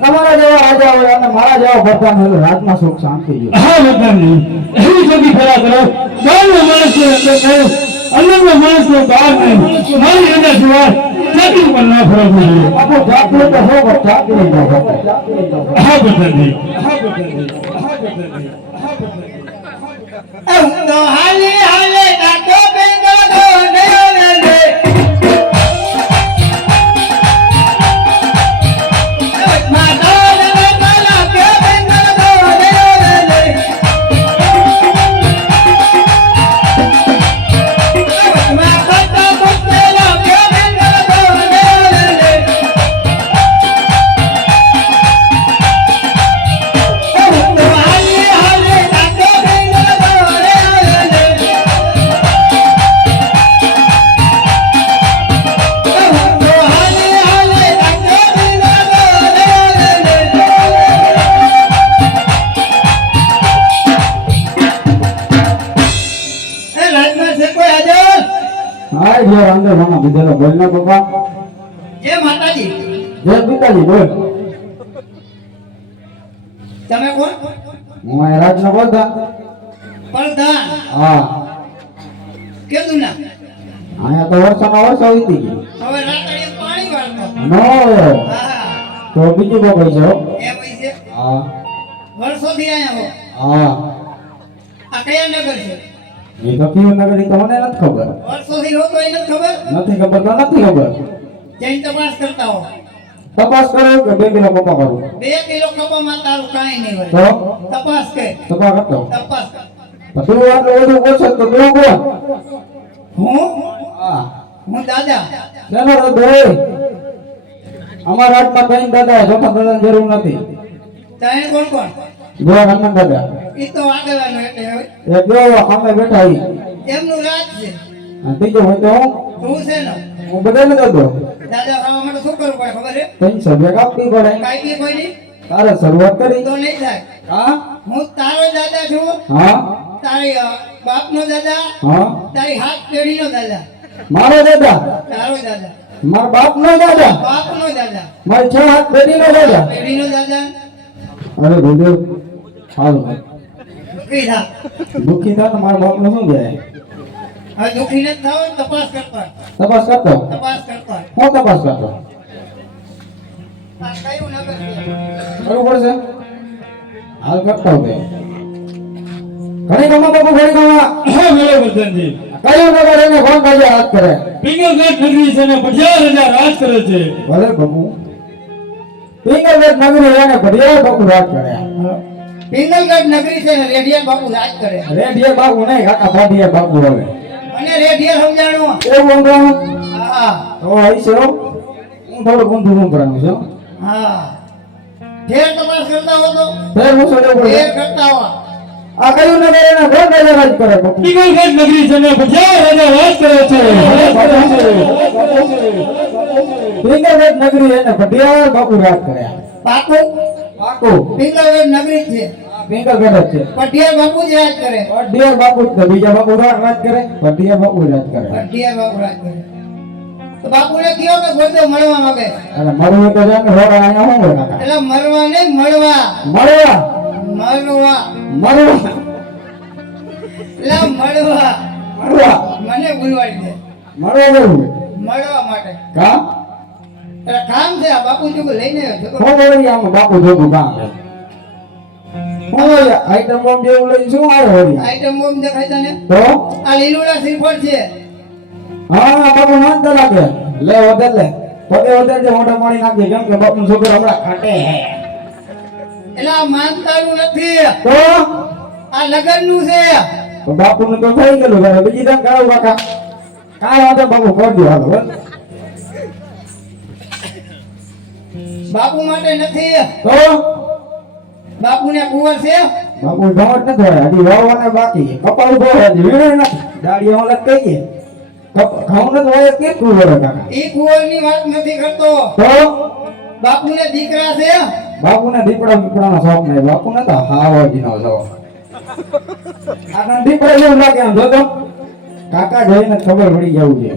તમારા જેવા રાજા હોય અને મારા જેવા ભગવાન હોય રાજમાં સુખ શાંતિ હોય. હા ભગવાનજી એવી જગી ફરા કરો ગામનો માણસ અંદરનો માણસ બહાર નહીં મારી અંદર સિવાય ચાકરી પર ના ફરવું જોઈએ. આપો ચાકરી તો હો ચાકરી નો હા ભગવાનજી તો હાલે હાલે કાટો પેંગો દો નયો લે અંદર ભણા બીજા બોલ ના પપ્પા. જય માતાજી. જય પિતાજી બોલ. તમે કોણ? હું આ રાજનો પ્રધાન. પ્રધાન? હા. કેદું ના? આયા તો વર્ષોના વર્ષો વીતી ગઈ. હવે રાતડી પાણી વાળતો. નો. હા. તો બીજું કો પૈસો? એ પૈસે? હા. વર્ષોથી આયા હો. હા. આ કયા નગર છે? એ તો કયું નગરી તો મને નથી ખબર. વર્ષોથી હોતો એ નથી ખબર? નથી ખબર તો નથી ખબર. જઈને તપાસ કરતા હો. તપાસ કરો કે 2 કિલો કપા કરું? 2 કિલો કપામાં તારું કાંઈ નહીં હોય. તો તપાસ કર. તપાસ કરતો. તપાસ કર. તું આટલું બધું પૂછે તો તું કોણ? હું? હા. હું દાદા. ચાલો તો દોય. અમારા હાથમાં કઈ દાદા ચોથા દાદાની જરૂર નથી. તારે કોણ કોણ? જો હનુમાન દાદા. ઈ તો આગળનો એટલે હોય. એ જો સામે બેઠા ઈ. એમનું રાજ છે. અને ત્રીજો હોય તો તું છે ને? હું બધાને દો. દાદા ખાવા માટે શું કરવું પડે ખબર છે? 300 રૂપિયા કાપવી પડે. કાંઈ કોઈ નહીં. તારે શરૂઆત કરી. તો નહીં થાય. હા હું તારો દાદા છું. હા તારી બાપનો દાદા. હા. તારી હાથ પેઢીનો દાદા. મારો દાદા. તારો દાદા. મારા બાપનો દાદા. બાપનો દાદા. મારી 6 હાથ પેઢીનો દાદા. પેઢીનો દાદા. અરે ગુરુદેવ હાલ દુઃખી થા. દુઃખી થા તો મારા બાપને શું જાય? હવે દુઃખી નથી થાવ તપાસ કરતા. તપાસ કરતો. તપાસ કરતા. હું તપાસ કરતો. આ કયું નગર છે બરોબર છે હાલ કરતા હોય ઘણી ગમા બાપુ ઘણી ગમા હા બોલો પ્રધાનજી. કયું નગર એને કોણ કાજે હાથ કરે પિંગલગઢ નગરી છે ને 50,000 રાજ કરે છે. ભલે બાપુ પિંગલગઢ નગરી એને ભડિયા બાપુ રાજ કરે પિંગલગઢ નગરી છે ને રેડિયલ બાપુ રાજ કરે રેડિયા બાપુ નહીં કાકા ભાડિયા બાપુ હવે અને રેડિયલ સમજાણું એવું બોલવાનું હા તો હશે હું થોડું ઊંધું સંભળાવું છું હા ફેર તપાસ કરતા હો તો ફેર હું સોડે ફેર પડે કરતા હો આ કયું નગર એને કોણ કાજે રાજ કરે બાપુ પિંગલગઢ નગરી છે ને 50,000 રાજ કરે છે. પિંગલગઢ નગરી એને ભડિયા બાપુ રાજ કરે પાકું પાકું પિંગલગઢ નગરી જ છે પિંગલગઢ જ છે પટિયાલ બાપુ જ રાજ કરે ભડિયા બાપુ જ તો બીજા બાપુ રાજ કરે ભડિયા બાપુ રાજ કરે પટિયાલ બાપુ રાજ કરે તો બાપુને કયો કે ગોદો મળવા માંગે અરે મારું તો જાને રોડા આયા હું હોય કાકા એટલે મરવા ને મળવા મળવા મળવા મળવા એટલે મળવા મળવા મને ભૂલવાડી દે મળવા જવું મળવા માટે કા એટલે કામ છે આ બાપુ જો લઈને આવ્યો છો. કોણ વળી આમ બાપુ જોતું કામ છે કોણ વળી આઈટમ બોમ્બ જેવું લઈને શું આવ્યો વળી આઈટમ બોમ્બ દેખાય તને તો આ લીલુડા શ્રીફળ છે હા બાપુ માનતા લાગે લે વધે લે પગે વધે છે મોઢા પાણી નાખજે કેમ કે બાપુ છોકરો હમણાં ખાટે હે એટલે આ માનતાનું નથી તો આ લગનનું છે તો બાપુ ને તો થઈ ગયેલું હવે બીજી તને કરાવું કાકા કાંઈ વાંધો બાપુ કરજો હાલો બસ બાપુ માટે નથી તો બાપુને કુંવર છે બાપુ ગમત નથી હોય હજી વાવવાના બાકી કપાળ ઉભો હોય હજી વીણે નથી દાડી ઓલત કહીએ ઘઉં નથી હોય કે કુંવર કાકા ઈ કુંવરની વાત નથી કરતો તો બાપુને દીકરા છે બાપુને દીપડા દીપડાનો શોખ નહીં બાપુને તો હાવજીનો શોખ આના દીપડા જેવું લાગે આમ જોતો કાકા જોઈને ખબર પડી જવું છે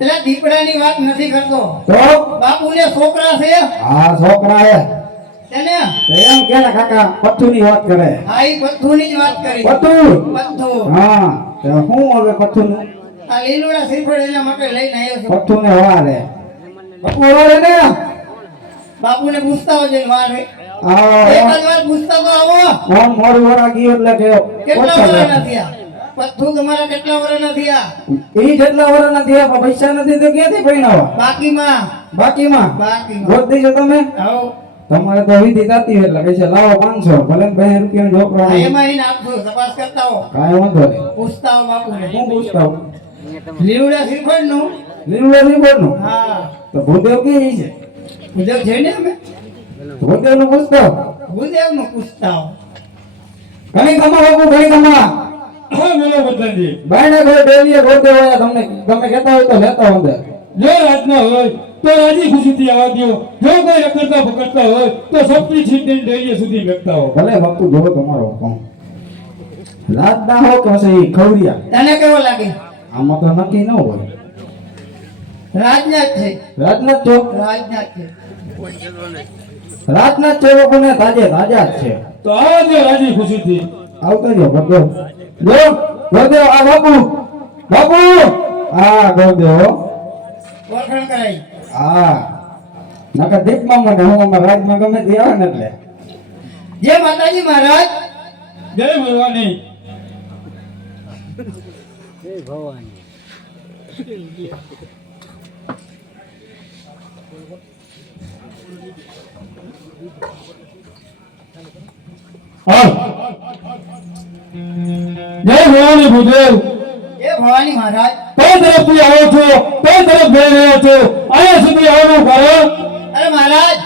એટલે દીકરાની વાત નથી કરતો તો બાપુને છોકરા છે આ છોકરા હે એને તો એમ કે ને કાકા પથ્થુની વાત કરે આ ઈ પથ્થુની જ વાત કરી પથ્થુ પથ્થુ હા તો શું હવે પથ્થુનું આ લીલુડા શ્રીફળ એના માટે લઈને આવ્યો છું પથ્થુને વારે બાપુ વારે ને બાપુને પૂછતા હોય છે વારે આ એક જ વાર પૂછતા તો આવો કોણ મોરું વરા ગયું એટલે કે કેટલા ઓછા વર્ષ ગયા. નથી આ પથ્થુ તમારા કેટલા વર્ષ નથી આ ઈ જેટલા વરા નથી આપ્યા પૈસા નથી તો ક્યાંથી પૈણાવા બાકીમાં બાકીમાં બાકીમાં ગોત દઈશો તમે આવો તમારે તો વિધિ થતી હોય એટલે કહેશે લાવો 500 ભલે ને 2 રૂપિયાનો છોકરો આ એમાં એને આપજો તપાસ કરતા હો કાંઈ વાંધો નહીં પૂછતા હો બાપુને હું પૂછતા હું લીલુડા શ્રીફળ નું લીલુડા શ્રીફળનું હા તો ભૂદેવ કે છે ભૂદેવ છે ને અમે ભૂદેવનું પૂછતા ભૂદેવ નું પૂછતા હો ઘણી કમા બાપુ ઘણી કમા હા બોલો પ્રધાનજી. બાયને ઘરે ડેલીએ ભૂદેવ હોય તમને તમે કહેતા હોય તો લેતા હોય જો રાજના હોય તો રાજી ખુશીથી આવવા દ્યો. જો કોઈ અકળતા પકડતા હોય તો સપની છીનીને ડેલીએ સુધી વેચતા હો. ભલે બાપુ જો તમારો હુકમ રાત ના હો કે પછી ખવડિયા તને કેવો લાગે આમાં તો નક્કી ન હોય રાજના જ છે રાતના જ છો રાજના જ છે રાતના જ છે બાપુ ને તાજે તાજા જ છે તો આવવા દ્યો રાજી ખુશીથી. આવતો જો ભગદેવ જો ભગદેવ આ બાપુ બાપુ આ ગોદેવ ઓળખાણ કરાઈ હા નકર દીપમાં મને હું અમારા રાજમાં ગમે તે આવે ને એટલે જય માતાજી મહારાજ જય ભવાની. હા. જય ભવાની ભૂદેવ. જય ભવાની મહારાજ કઈ તરફથી આવો છો? કઈ તરફ જઈ રહ્યા છો? અહીંયા સુધી આવવાનું કારણ? અરે મહારાજ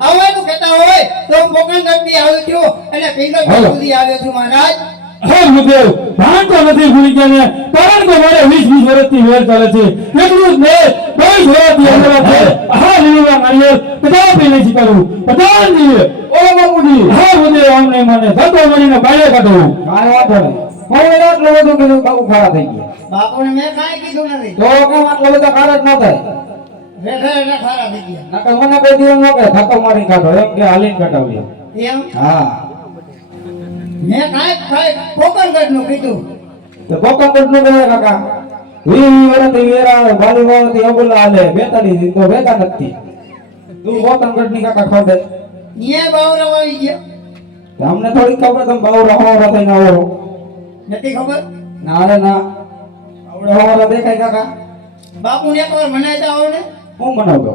આવવાનું કહેતા હોય તો હું પોકણગઢથી આવ્યો છું અને પિંગલગઢ હાલો. સુધી આવ્યો છું મહારાજ હા ભૂદેવ, ભાન તો નથી ભૂલી ગયા ને, કારણ કે મારે 20 વર્ષથી વેર ચાલે છે. એટલું જ નહીં, 22 વર્ષથી અમારા છે. હા લીલુડા નારિયેળ કદાપી નહીં સ્વીકારવું. પ્રધાનજી, ઓ બાપુજી, હા ભૂદેવ આમ નહીં માને, થતો મળીને બારે કાઢો. કાંઈ વાંધો નહીં હું એટલું બધું કીધું બાપુ ખાડા થઈ ગયા બાપુને મેં કાંઈ કીધું નથી તો કેમ આટલો બધો ખાડા જ ન થાય રેઠા રેઠા ખારા થઈ ગયા નકર મને કોઈ દિવસ ન કહે ધક્કો મારી કાઢો એમ કે હાલીને કટાવ્યો એમ હા મેં કાંઈ પોકણગઢનું કીધું તો કોકમ નું કહે કાકા વી વર્ષથી વેરા બાલી વાવતી અબુલા હાલે 42 દિન તો ભેગા નથી તું ગોતમગઢની કાકા ખોડે ન્યા બાવરા આવી ગયા અમને થોડી ખબર તમે બાવરા હોરા થઈને આવો નથી ખબર ના રે ના આવડે હોરા દેખાય કાકા બાપુને એકવાર મનાતા આવડે હું બનાવતો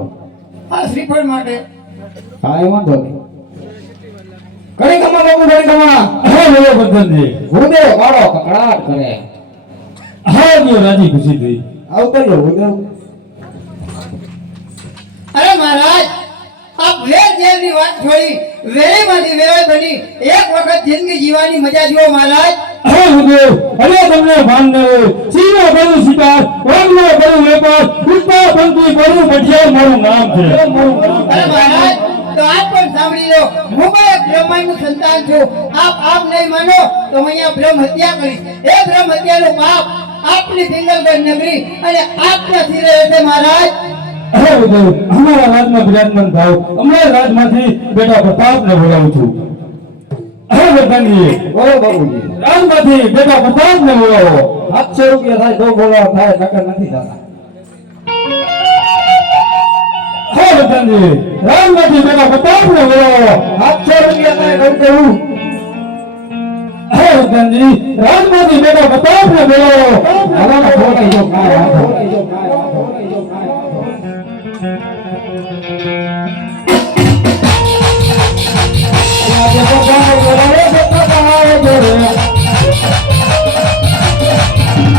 આ શ્રીફળ માટે હા એ વાંધો નહીં કરી કમા બાબુ કરી કમા હા બોલો બધાને ભૂદેવ વાળો કકડાટ કરે હા જો રાજી ખુશી થઈ આવતો જો ભૂદેવ અરે મહારાજ આપ વેર જેની વાત છોડી વેરેમાંથી વેરાય બની એક વખત જિંદગી જીવવાની મજા જુઓ મહારાજ હા ગુરુદેવ અરે તમને ભાન ન હોય સીનો કરું શિકાર રંગનો કરું વેપાર પુષ્પા પંક્તિ કરું પટિયાર મારું નામ છે અરે મહારાજ તો આપ પણ સાંભળી લો હું પણ એક બ્રહ્માંડનું સંતાન છું આપ નહીં માનો તો હું અહીંયા બ્રહ્મ હત્યા કરીશ એ બ્રહ્મ હત્યાનું પાપ આપની પિંગલગઢ નગરી અને આપના સિરે હશે મહારાજ હા ગુરુદેવ અમારા રાજમાં બિરાજમાન થાવ અમારા રાજમાંથી બેટા પ્રતાપને બોલાવું છું હા બધાની બોલો બાબુજી રાજમાંથી બેટા પ્રતાપને બોલાવો 700 રૂપિયા થાય તો બોલાવા થાય નકર નથી થતા હા બધાની રાજમાંથી બેટા પ્રતાપને બોલાવો 700 રૂપિયા થાય કહું કેવું હા બધાની રાજમાંથી બેટા પ્રતાપને બોલાવો હવાના ખોલાઈ જો કાય ખોલાઈ જો કાય ખોલાઈ જો કાય આજે બધાને બોલાવે છે તો આવે જોરે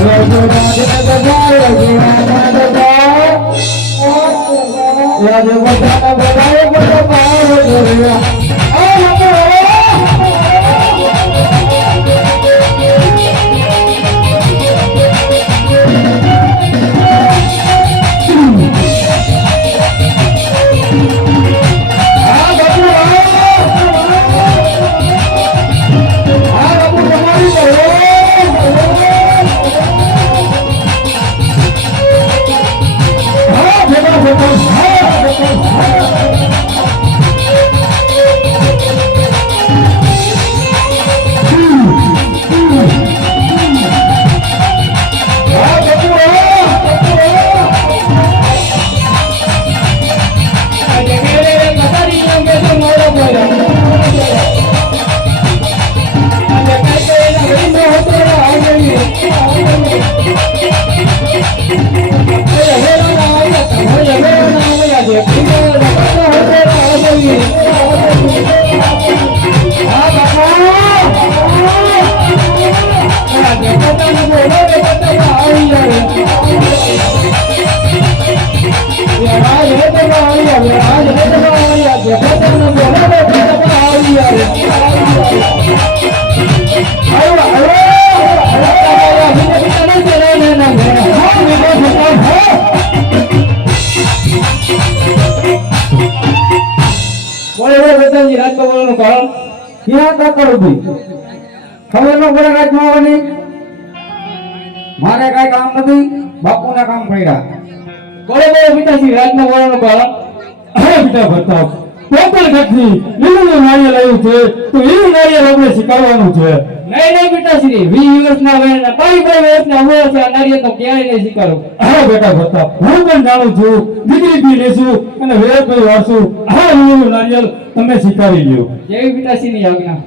રોજો આજે બધાને આજે બધાને બોલાવે છે તો આવે જોરે આ લોકો ક્યાં કાકડ ઉભી ખબર ન પડે રાજમાં આવવાની મારે કઈ કામ નથી બાપુના કામ પડ્યા બોલો બોલો પિતાજી રાજમાં બોલવાનું કારણ હા પિતા પ્રતાપ પોપલ ઘટથી લીલું નારિયેળ આવ્યું છે તો લીલું નારિયેળ આપણે શીખવાનું છે નહીં પિતાશ્રી 20 વર્ષના વયના 22 વર્ષના હોય છે આ નારિયેળ તો ક્યાંય નહીં શીખવાડું હા બેટા પ્રતાપ હું પણ જાણું છું દીકરી લેશું અને વેર કોઈ વારસું હા લીલું નારિયેળ તમે શીખાવી લ્યો જેવી પિતાશ્રીની આજ્ઞા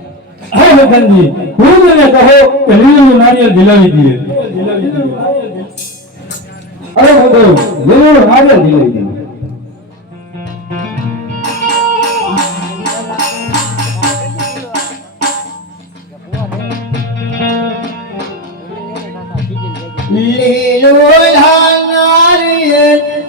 હા લખનજી હું મને કહો કે લીલું નારિયેળ દિલાવી દઈએ અરે બધું લીલું નારિયેળ દિલાવી દીધું લે